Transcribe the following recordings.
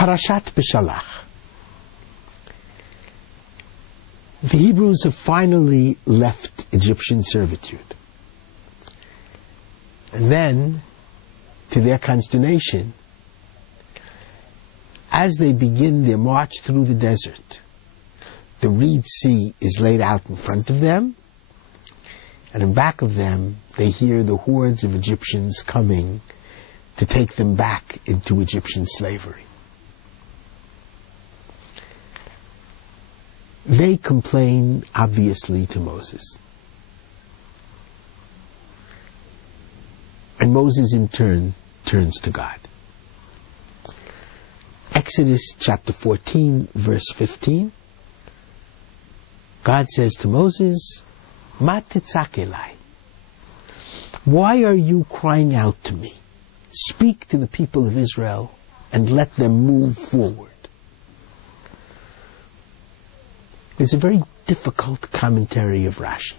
Parashat Beshalach. The Hebrews have finally left Egyptian servitude. And then, to their consternation, as they begin their march through the desert, the Reed Sea is laid out in front of them, and in back of them they hear the hordes of Egyptians coming to take them back into Egyptian slavery. They complain, obviously, to Moses. And Moses, in turn, turns to God. Exodus chapter 14, verse 15. God says to Moses, Ma titzak elai. Why are you crying out to me? Speak to the people of Israel and let them move forward. It's a very difficult commentary of Rashi.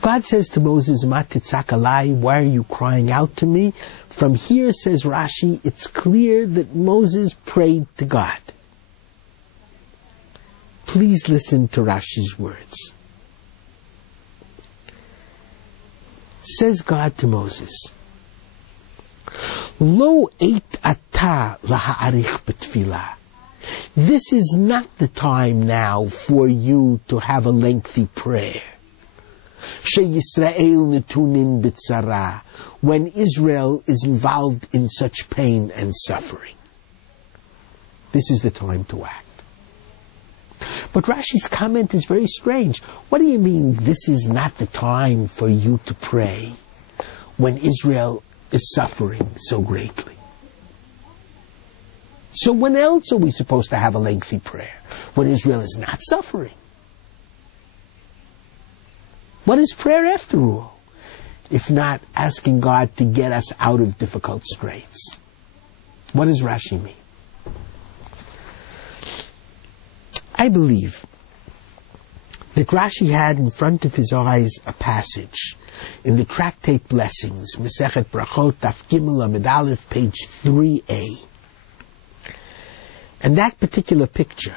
God says to Moses, Ma titzak elai, why are you crying out to me? From here, says Rashi, it's clear that Moses prayed to God. Please listen to Rashi's words. Says God to Moses, Lo eit ata laha'arich b'tfilah. This is not the time now for you to have a lengthy prayer. She'Yisrael netunin b'tzara, when Israel is involved in such pain and suffering. This is the time to act. But Rashi's comment is very strange. What do you mean this is not the time for you to pray when Israel is suffering so greatly? So when else are we supposed to have a lengthy prayer? When Israel is not suffering? What is prayer after all, if not asking God to get us out of difficult straits? What does Rashi mean? I believe that Rashi had in front of his eyes a passage in the Tractate Blessings, Masechet Brachot, Daf Gimel Amud Aleph, page 3a. And that particular picture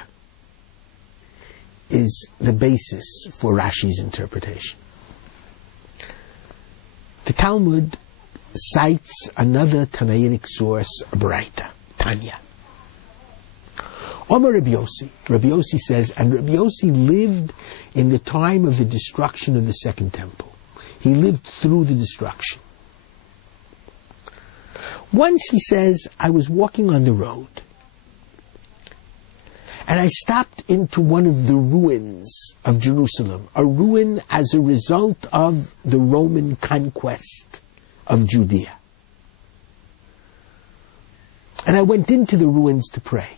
is the basis for Rashi's interpretation. The Talmud cites another Tanaitic source, a Baraita, Tanya. Omer Rabbi Yossi. Rabbi Yossi says, and Rabbi Yossi lived in the time of the destruction of the Second Temple. He lived through the destruction. Once, he says, I was walking on the road, and I stopped into one of the ruins of Jerusalem, a ruin as a result of the Roman conquest of Judea. And I went into the ruins to pray.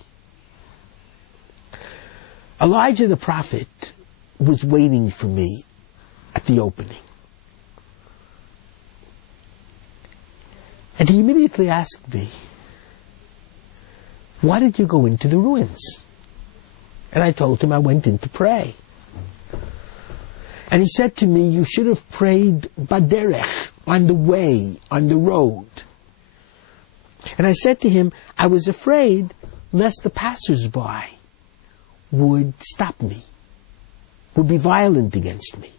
Elijah the prophet was waiting for me at the opening. And he immediately asked me, why did you go into the ruins? And I told him I went in to pray. And he said to me, you should have prayed baderech, on the way, on the road. And I said to him, I was afraid lest the passers-by would stop me, would be violent against me.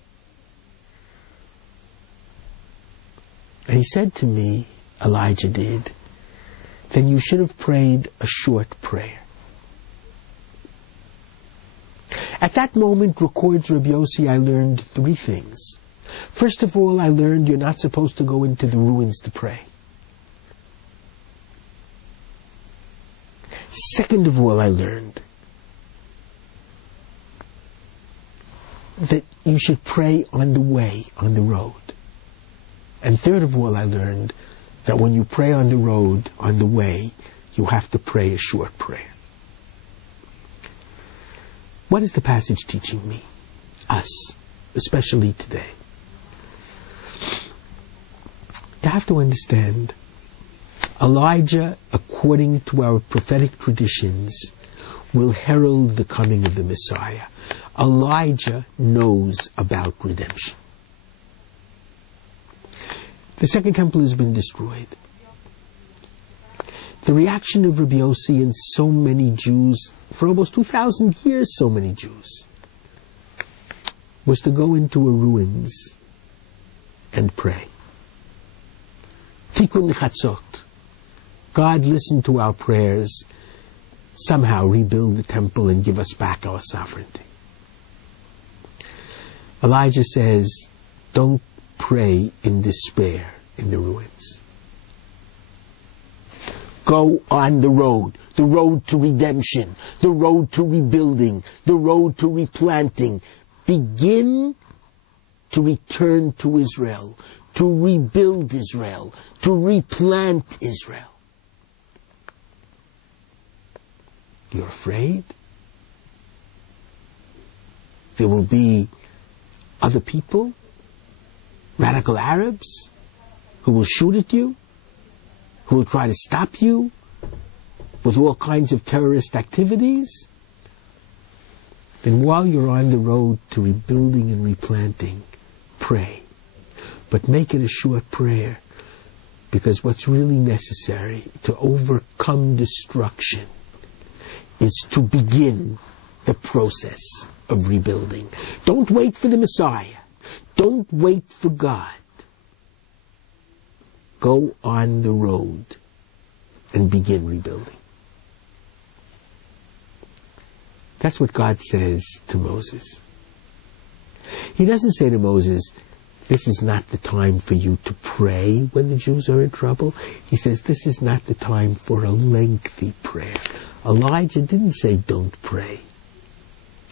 And he said to me, Elijah did, then you should have prayed a short prayer. At that moment, records Rabbi Yossi, I learned three things. First of all, I learned you're not supposed to go into the ruins to pray. Second of all, I learned that you should pray on the way, on the road. And third of all, I learned that when you pray on the road, on the way, you have to pray a short prayer. What is the passage teaching me? Us, especially today. You have to understand, Elijah, according to our prophetic traditions, will herald the coming of the Messiah. Elijah knows about redemption. The Second Temple has been destroyed. The reaction of Rabbi Yossi and so many Jews, for almost 2,000 years so many Jews, was to go into a ruins and pray. Tikkun Chatzot. God, listen to our prayers, somehow rebuild the temple and give us back our sovereignty. Elijah says, don't pray in despair in the ruins. Go on the road to redemption, the road to rebuilding, the road to replanting. Begin to return to Israel, to rebuild Israel, to replant Israel. You're afraid? There will be other people, radical Arabs, who will shoot at you, who will try to stop you with all kinds of terrorist activities. Then while you're on the road to rebuilding and replanting, pray. But make it a short prayer, because what's really necessary to overcome destruction is to begin the process of rebuilding. Don't wait for the Messiah. Don't wait for God. Go on the road and begin rebuilding. That's what God says to Moses. He doesn't say to Moses, this is not the time for you to pray when the Jews are in trouble. He says, this is not the time for a lengthy prayer. Elijah didn't say don't pray.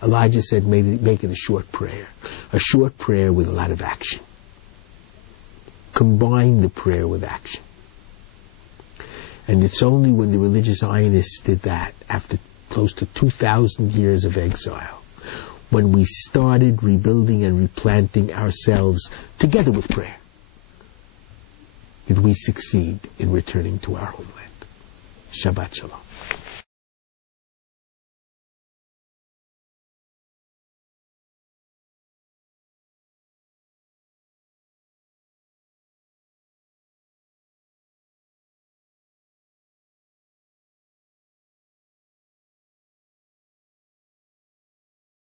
Elijah said make it a short prayer with a lot of action. Combine the prayer with action. And it's only when the religious Zionists did that, after close to 2,000 years of exile, when we started rebuilding and replanting ourselves together with prayer, did we succeed in returning to our homeland. Shabbat Shalom.